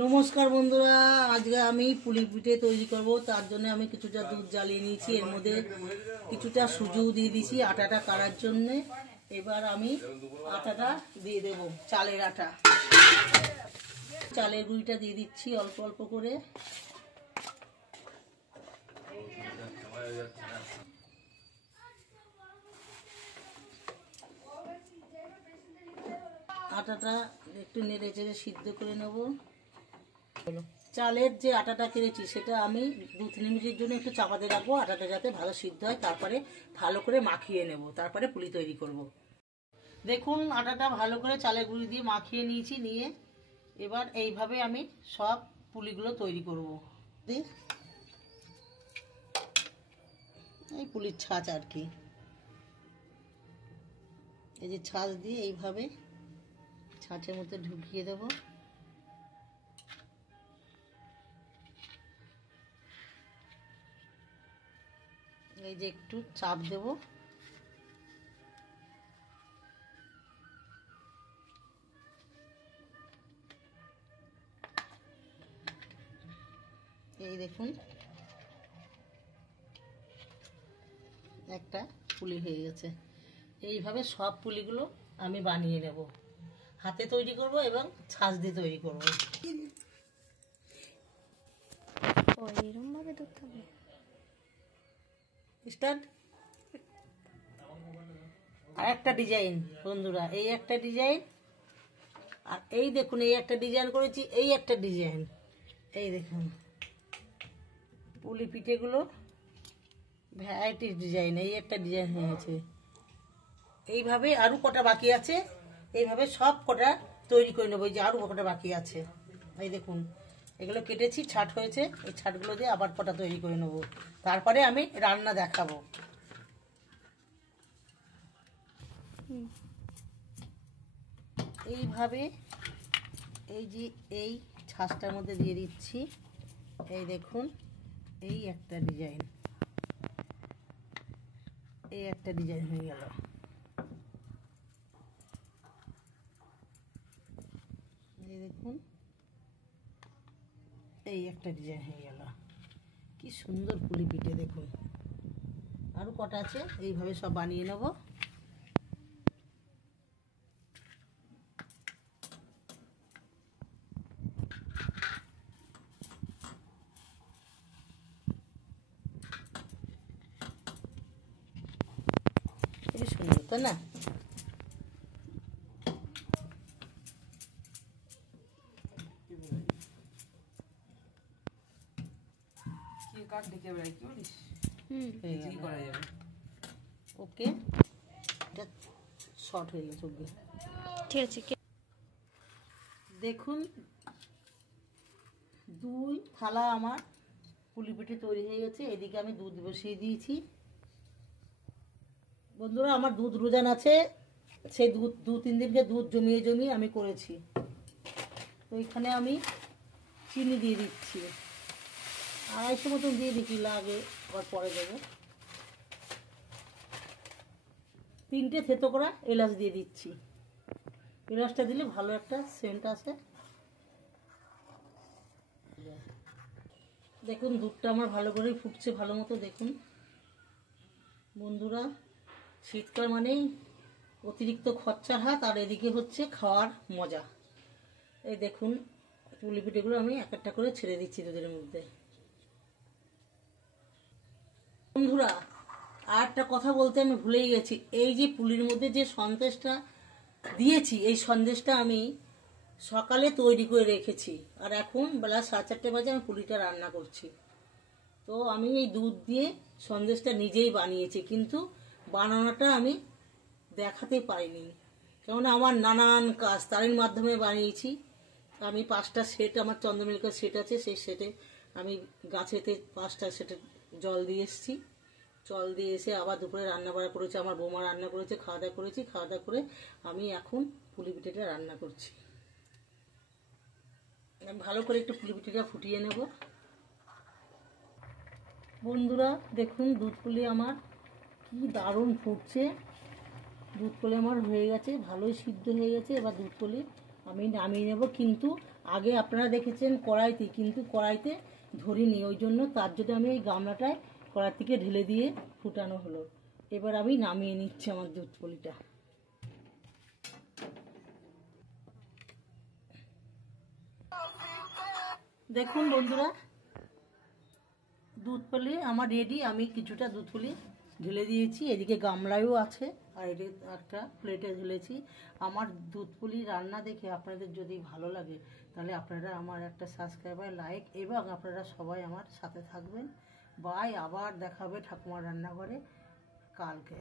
নমস্কার বন্ধুরা, আজকে আমি পুলি পিঠে তৈরি করব। তার জন্য আমি কিছুটা দুধ জ্বালিয়ে নিয়েছি, এর মধ্যে কিছুটা সুজিও দিয়ে দিয়েছি আটাটা কাড়ার জন্য। এবার আমি আটাটা দিয়ে দেব, চালের আটা, চালের গুঁড়িটা দিয়ে দিচ্ছি অল্প অল্প করে। আটাটা একটু নেড়ে চেড়ে সিদ্ধ করে নেব। চালের যে আটাটা কেটেছি সেটা আমি 2-3 মিনিটের জন্য একটু চাপাতে রাখবো, আটাটা যাতে ভালো সিদ্ধ হয়। তারপরে ভালো করে মাখিয়ে নেব, তারপরে পুলি তৈরি করব। দেখুন আটাটা ভালো করে চালের গুঁড়ি দিয়ে মাখিয়ে নিয়েছি, নিয়ে এবার এইভাবে আমি সব পুলিগুলো তৈরি করব। এই পুলির ছাঁচ আর কি, এই যে ছাঁচ দিয়ে এইভাবে ছাঁচের মধ্যে ঢুকিয়ে দেব। এই যে একটু চাপ দেব, এই দেখুন একটা পুলি হয়ে গেছে। এইভাবে সব পুলিগুলো আমি বানিয়ে নেব, হাতে তৈরি করব এবং ছাঁচ দিয়ে তৈরি করব। এরকম ভাবে ধরতে হবে। স্টার্ট। আর একটা ডিজাইন বন্ধুরা, এই একটা ডিজাইন, আর এই দেখুন এই একটা ডিজাইন করেছি, এই একটা ডিজাইন। এই দেখুন পুলি পিঠেগুলো ভ্যারাইটি ডিজাইন, এই একটা ডিজাইন হয়েছে। এইভাবে আরো কটা বাকি আছে, এইভাবে সব কটা তৈরি করে নেবো। এই যে আরো কটা বাকি আছে, এই দেখুন এগুলো কেটেছি, ছাট হয়েছে, এই ছাটগুলো দিয়ে আবার কটা তৈরি করে নেবো। তারপরে আমি রান্না দেখাবো। এইভাবে এই যে এই ছাঁচটার মধ্যে দিয়ে দিচ্ছি, এই দেখুন এই একটা ডিজাইন, এই একটা ডিজাইন হয়ে গেল। এই দেখুন এই একটা ডিজাইন হয়ে গেল। কি সুন্দর পুলি পিঠে দেখুন। আরো কটা আছে, এইভাবে সব বানিয়ে নেব। খুবই সুন্দর, তাই না? ওকে, শর্ট হয়ে গেছে। ঠিক আছে। দেখুন 2 থালা আমার পুলি পিঠে তৈরি হয়ে গেছে। এদিকে আমি দুধ বসিয়ে দিয়েছি। বন্ধুরা আমার দুধ রোজান আছে, সেই দুধ 2-3 দিনকে দুধ জমিয়ে জমিয়ে আমি করেছি। তো এখানে আমি চিনি দিয়ে দিচ্ছি, 250 মতন দিয়ে দিচ্ছি, লাগে আবার পরে দেবো। 3টে থেতো করা এলাচ দিয়ে দিচ্ছি, এলাচটা দিলে ভালো একটা সেন্ট আসে। দেখুন দুধটা আমার ভালো করেই ফুটছে ভালো মতো। দেখুন বন্ধুরা, শীতকাল মানেই অতিরিক্ত খরচার হাত, আর এদিকে হচ্ছে খাওয়ার মজা। এই দেখুন পুলি পিঠেগুলো আমি এক একটা করে ছেড়ে দিচ্ছি দুধের মধ্যে। বন্ধুরা আর একটা কথা বলতে আমি ভুলেই গেছি, এই যে পুলির মধ্যে যে সন্দেশটা দিয়েছি, এই সন্দেশটা আমি সকালে তৈরি করে রেখেছি, আর এখন বেলা 4:30 বাজে আমি পুলিটা রান্না করছি। তো আমি এই দুধ দিয়ে সন্দেশটা নিজেই বানিয়েছি, কিন্তু বানানোটা আমি দেখাতে পারিনি, কেননা আমার নানান কাজ তারের মাধ্যমে বানিয়েছি। আমি 5টা সেট, আমার চন্দ্রমিলিকার সেট আছে, সেই সেটে আমি গাছেতে 5টা সেটে জল দিয়ে এসেছি। জল দিয়ে এসে আবার দুপুরে রান্না বাড়া করেছে, আমার বৌমা রান্না করেছে, খাওয়া দাওয়া করেছি। খাওয়া দাওয়া করে আমি এখন পুলি পিঠেটা রান্না করছি। আমি ভালো করে একটু পুলি পিঠেটা ফুটিয়ে নেব। বন্ধুরা দেখুন দুধ পুলি আমার কি দারুণ ফুটছে। দুধ পুলি আমার হয়ে গেছে, ভালোই সিদ্ধ হয়ে গেছে। এবার দুধ পুলি আমি নামিয়ে নেব, কিন্তু আগে আপনারা দেখেছেন কড়াইতে, কিন্তু কড়াইতে ধরিনি, ওই জন্য তার জন্য আমি এই গামলাটায় কড়াই থেকে ঢেলে দিয়ে ফুটানো হলো। এবার আমি নামিয়ে নিচ্ছি আমার দুধ পুলিটা। দেখুন বন্ধুরা, দুধ পুলি আমার রেডি। আমি কিছুটা দুধ পুলি ঢেলে দিয়েছি, এদিকে গামলায়ও আছে, আর এদিকে একটা প্লেটে ঢেলেছি। আমার দুধ পুলি রান্না দেখে আপনাদের যদি ভালো লাগে তাহলে আপনারা আমার একটা সাবস্ক্রাইবার, লাইক এবং আপনারা সবাই আমার সাথে থাকবেন। বাই, আবার দেখাবে ঠাকুমার রান্নাঘরে কালকে।